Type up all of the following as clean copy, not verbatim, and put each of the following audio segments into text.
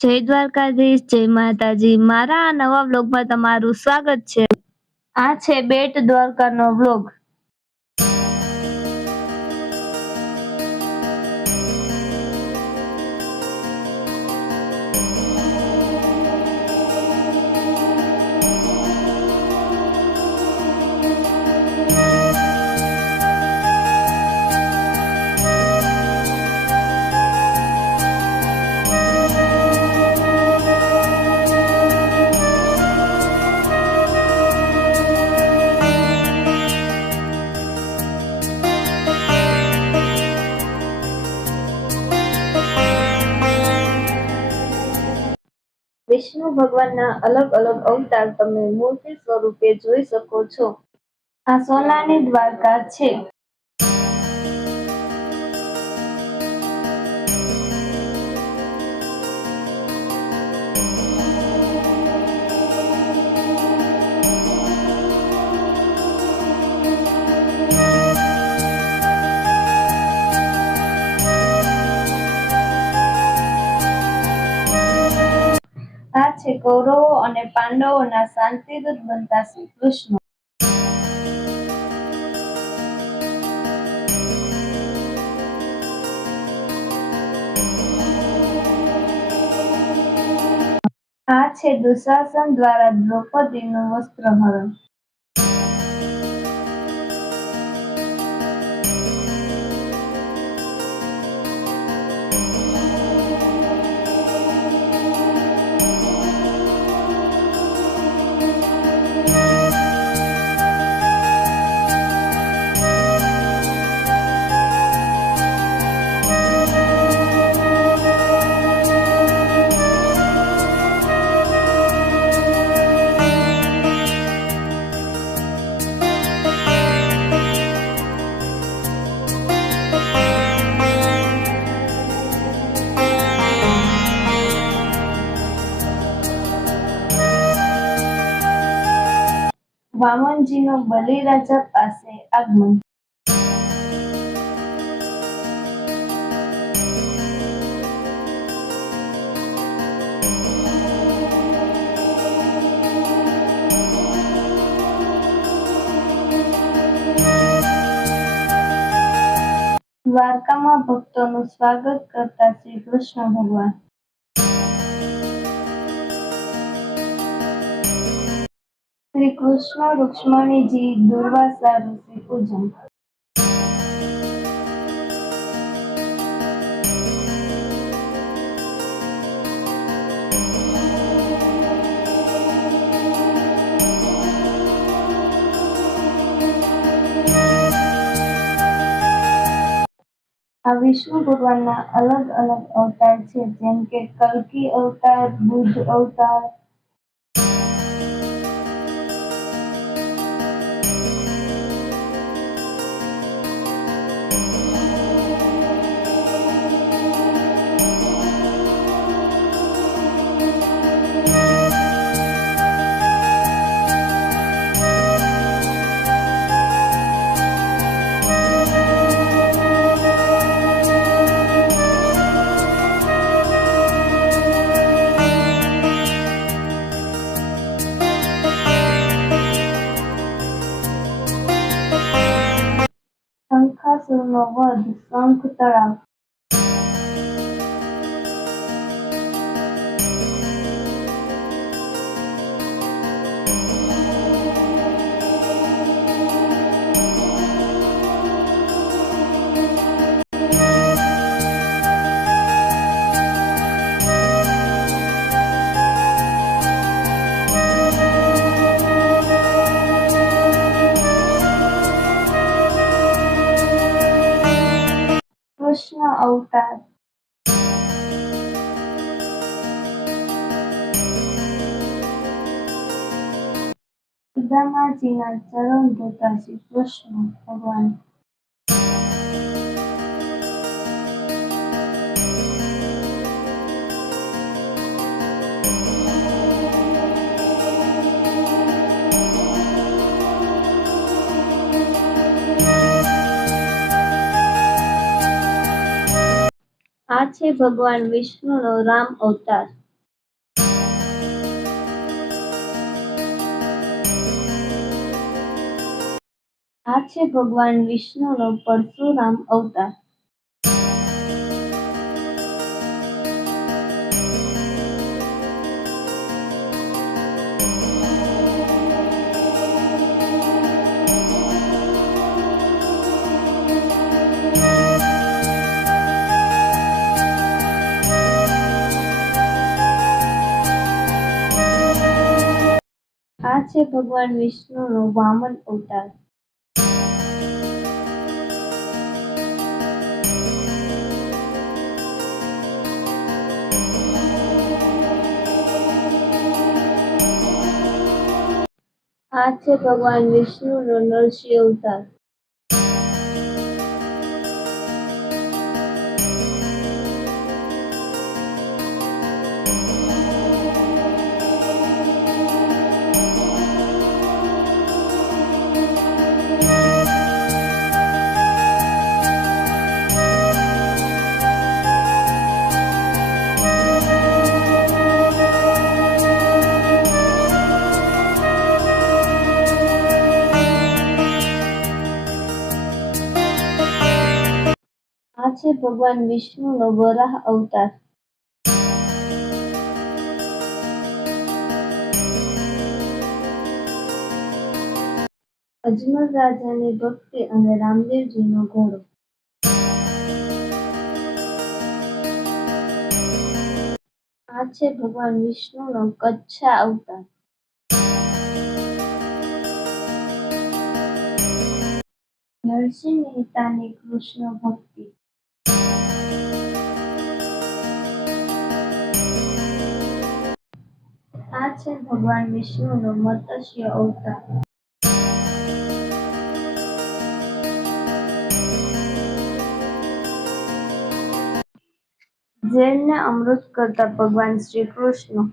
જય દ્વારકાધીશ, જય માતાજી. મારા આ નવા વ્લોગમાં તમારું સ્વાગત છે. આ છે બેટ દ્વારકાનો વ્લોગ. વિષ્ણુ ભગવાનના અલગ અલગ અવતાર તમે મૂર્તિ સ્વરૂપે જોઈ શકો છો. આ સોનાની દ્વારકા છે. આ છે કૌરવો અને પાંડવોના શાંતિદૂત બનતા શ્રી કૃષ્ણ. આ છે દુશાસન દ્વારા દ્રૌપદીનું વસ્ત્રહરણ. વામનજીનું બલિરાજા પાસે આગમન. દ્વારકામાં ભક્તોનું સ્વાગત કરતા શ્રી કૃષ્ણ ભગવાન. શ્રી કૃષ્ણ રૂક્ષ્મણીજી દુર્વાસા ઋષિ પૂજન. આ વિષ્ણુ ભગવાનના અલગ અલગ અવતાર છે, જેમ કે કલ્કી અવતાર, બુદ્ધ અવતાર, શંખાસુરનો વધ, શંખ તળાવ. કૃષ્ણ અવતાર. સુદામાજીના ચરણ ધોતા શ્રી કૃષ્ણ ભગવાન. આ છે ભગવાન વિષ્ણુનો રામ અવતાર. આ છે ભગવાન વિષ્ણુનો પરશુરામ અવતાર. આ છે ભગવાન વિષ્ણુનો વામન અવતાર. આ છે ભગવાન વિષ્ણુનો નરસિંહ અવતાર. આ છે ભગવાન વિષ્ણુનો વરાહ અવતાર. અજમલ રાજાની ભક્તિ અને રામદેવજીનો ઘોડો. આ છે ભગવાન વિષ્ણુનો કચ્છા અવતાર. નરસિંહ મહેતાની કૃષ્ણ ભક્તિ. આ છે ભગવાન વિષ્ણુનો મત્સ્ય અવતાર. ઝેરને અમૃત કરતા ભગવાન શ્રી કૃષ્ણ.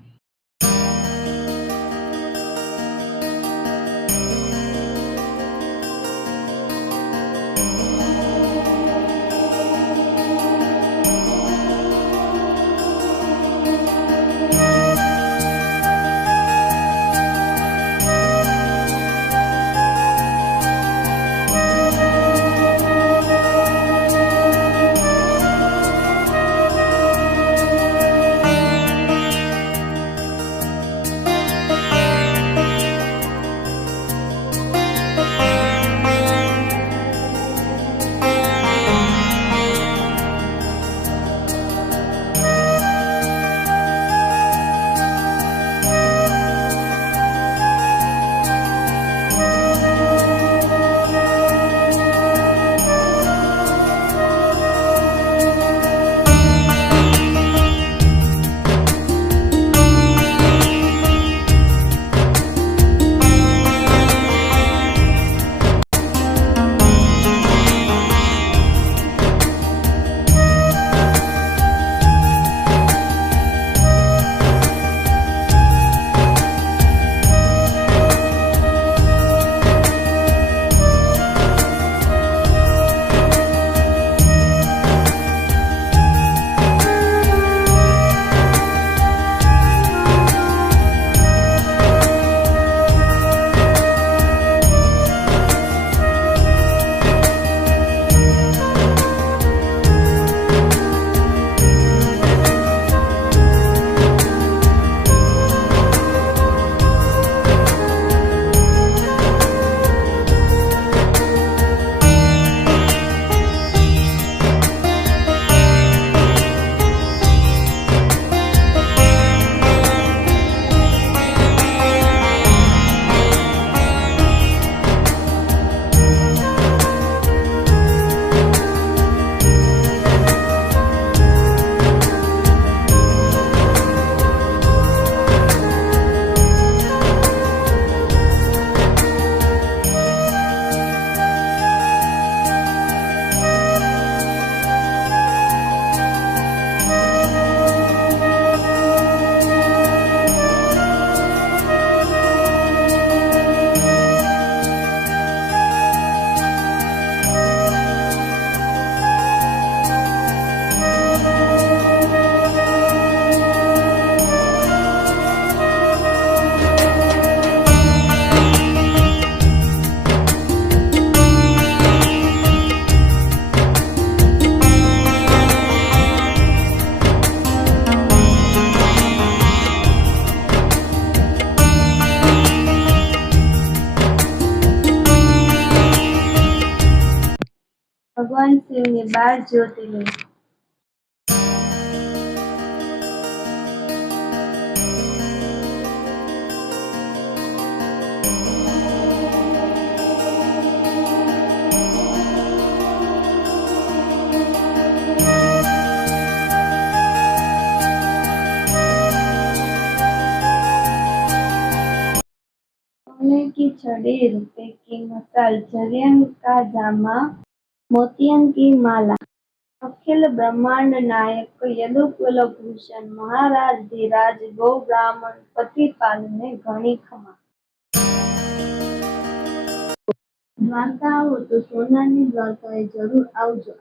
સોનાની 12 જ્યોતિર્લિંગ. सोने की छड़ी, रुपए की मशाल, जरियन का जामा, मोतियन की माला. अखिल ब्रह्मांड नायक યદુકુલભૂષણ મહારાજાધિરાજ ગૌ બ્રાહ્મણ પતિપાલને ઘણી ખમા. દ્વારકા આવો તો સોનાની દ્વારકાએ જરૂર આવજો.